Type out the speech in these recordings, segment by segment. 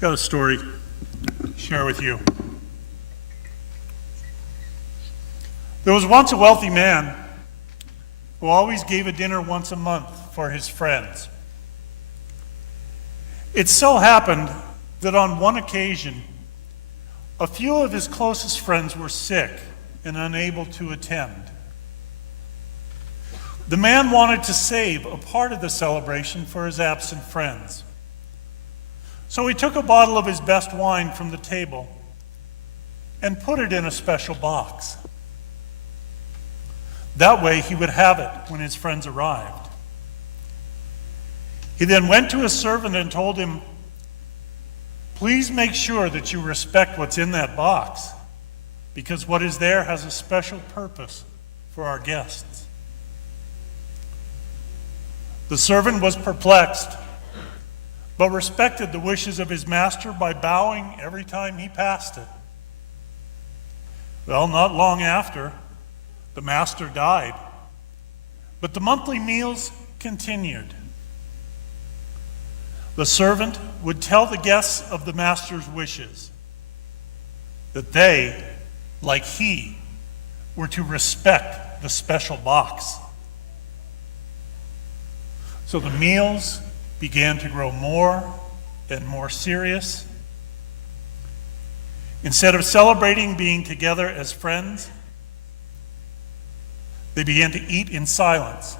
Got a story to share with you. There was once a wealthy man who always gave a dinner once a month for his friends. It so happened that on one occasion, a few of his closest friends were sick and unable to attend. The man wanted to save a part of the celebration for his absent friends. So he took a bottle of his best wine from the table and put it in a special box. That way he would have it when his friends arrived. He then went to his servant and told him, "Please make sure that you respect what's in that box, because what is there has a special purpose for our guests." The servant was perplexed, but respected the wishes of his master by bowing every time he passed it. Well, not long after, the master died, but the monthly meals continued. The servant would tell the guests of the master's wishes that they, like he, were to respect the special box. So the meals began to grow more and more serious. Instead of celebrating being together as friends, they began to eat in silence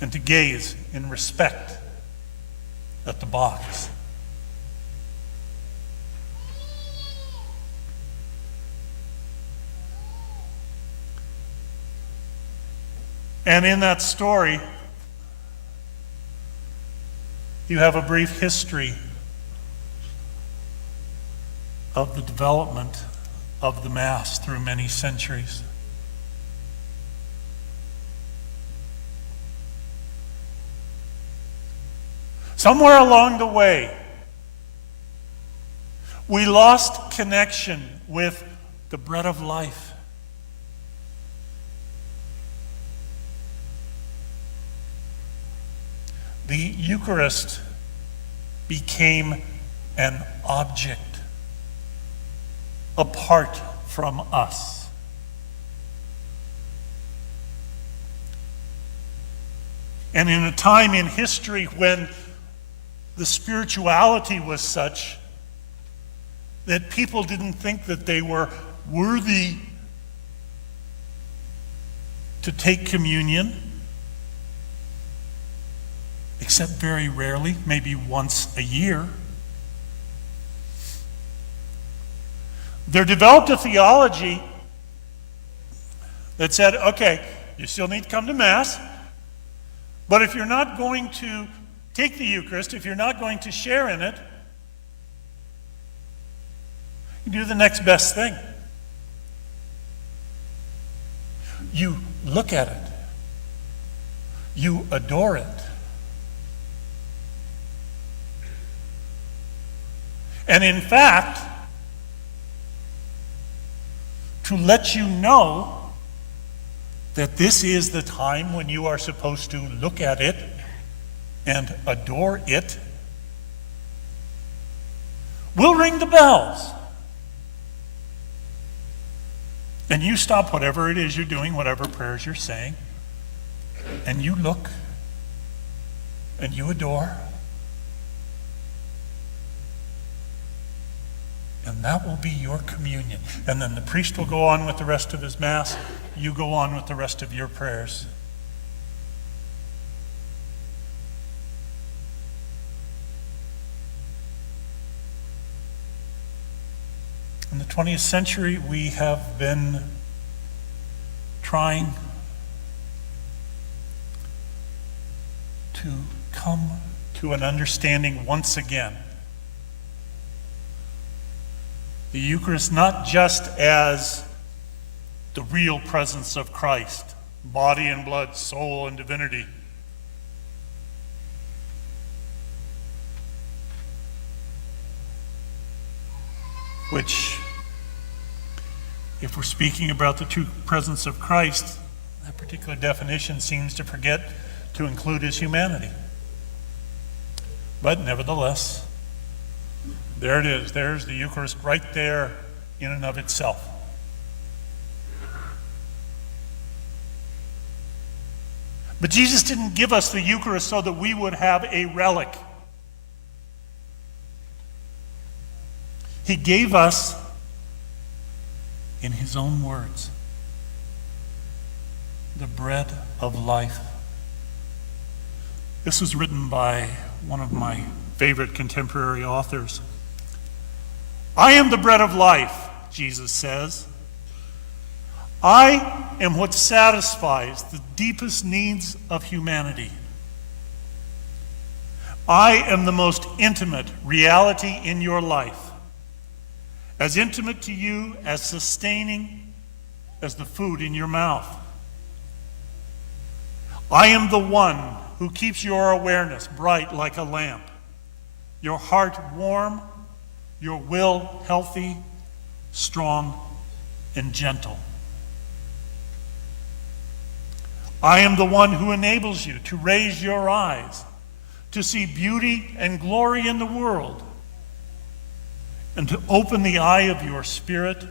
and to gaze in respect at the box. And in that story, you have a brief history of the development of the Mass through many centuries. Somewhere along the way, we lost connection with the bread of life. The Eucharist became an object apart from us. And in a time in history when the spirituality was such that people didn't think that they were worthy to take communion, except very rarely, maybe once a year, there developed a theology that said, okay, you still need to come to Mass, but if you're not going to take the Eucharist, if you're not going to share in it, you do the next best thing. You look at it. You adore it. And in fact, to let you know that this is the time when you are supposed to look at it and adore it, we'll ring the bells. And you stop whatever it is you're doing, whatever prayers you're saying, and you look and you adore. And that will be your communion. And then the priest will go on with the rest of his Mass. You go on with the rest of your prayers. In the 20th century, we have been trying to come to an understanding once again. The Eucharist not just as the real presence of Christ, body and blood, soul and divinity, which, if we're speaking about the true presence of Christ, that particular definition seems to forget to include his humanity. But nevertheless, There it is. There's the Eucharist right there in and of itself. But Jesus didn't give us the Eucharist so that we would have a relic. He gave us, in his own words, the bread of life. This was written by one of my favorite contemporary authors. I am the bread of life, Jesus says. I am what satisfies the deepest needs of humanity. I am the most intimate reality in your life, as intimate to you, as sustaining as the food in your mouth. I am the one who keeps your awareness bright like a lamp, your heart warm, your will healthy, strong, and gentle. I am the one who enables you to raise your eyes, to see beauty and glory in the world, and to open the eye of your spirit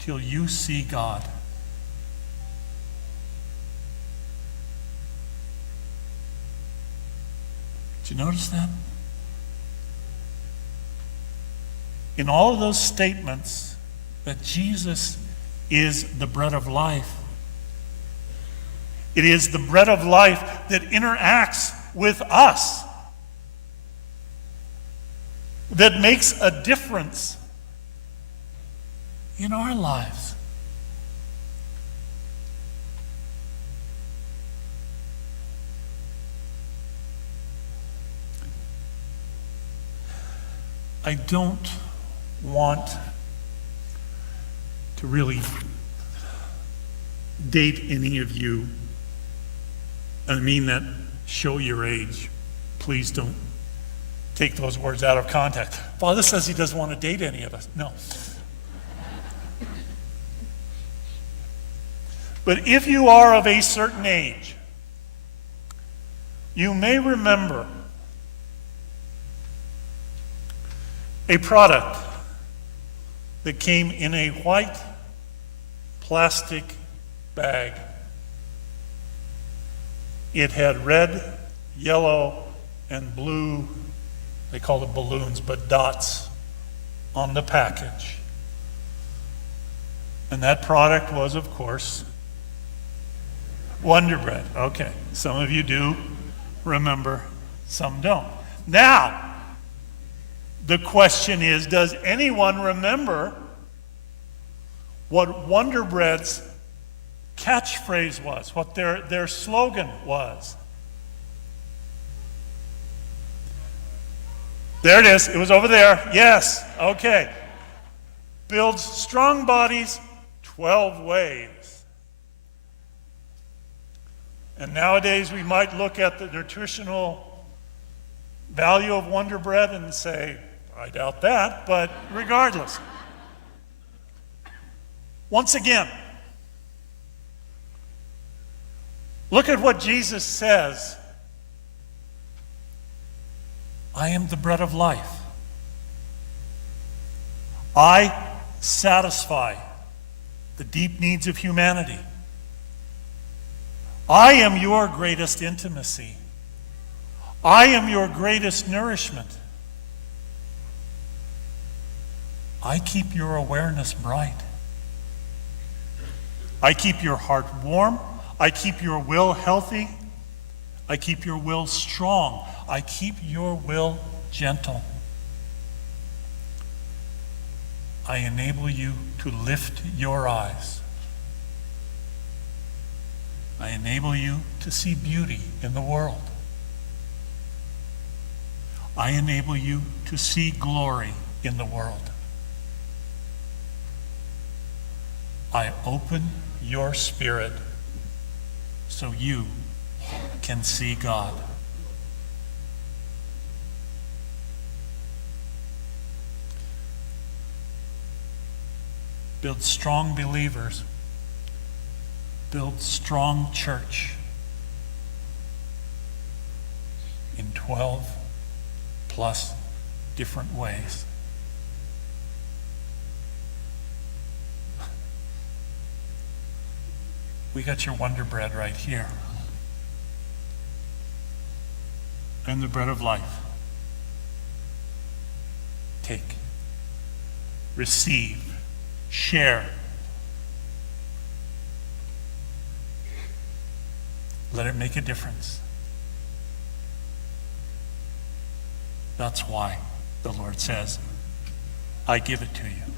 till you see God. Did you notice that? In all of those statements that Jesus is the bread of life, it is the bread of life that interacts with us, that makes a difference in our lives. I don't want to really date any of you. I mean that, show your age. Please don't take those words out of context. Father says he doesn't want to date any of us. No. But if you are of a certain age, you may remember a product that came in a white plastic bag. It had red, yellow, and blue, they call it balloons, but dots on the package. And that product was, of course, Wonder Bread. Okay, some of you do remember, some don't. Now, the question is, does anyone remember what Wonder Bread's catchphrase was, what their slogan was? There it is. It was over there. Yes. Okay. Builds strong bodies 12 ways. And nowadays we might look at the nutritional value of Wonder Bread and say, I doubt that, but regardless. Once again, look at what Jesus says. I am the bread of life. I satisfy the deep needs of humanity. I am your greatest intimacy. I am your greatest nourishment. I keep your awareness bright. I keep your heart warm. I keep your will healthy. I keep your will strong. I keep your will gentle. I enable you to lift your eyes. I enable you to see beauty in the world. I enable you to see glory in the world. I open your spirit so you can see God. Build strong believers. Build strong church in 12 plus different ways. We got your Wonder Bread right here. And the bread of life. Take, receive, share. Let it make a difference. That's why the Lord says, I give it to you.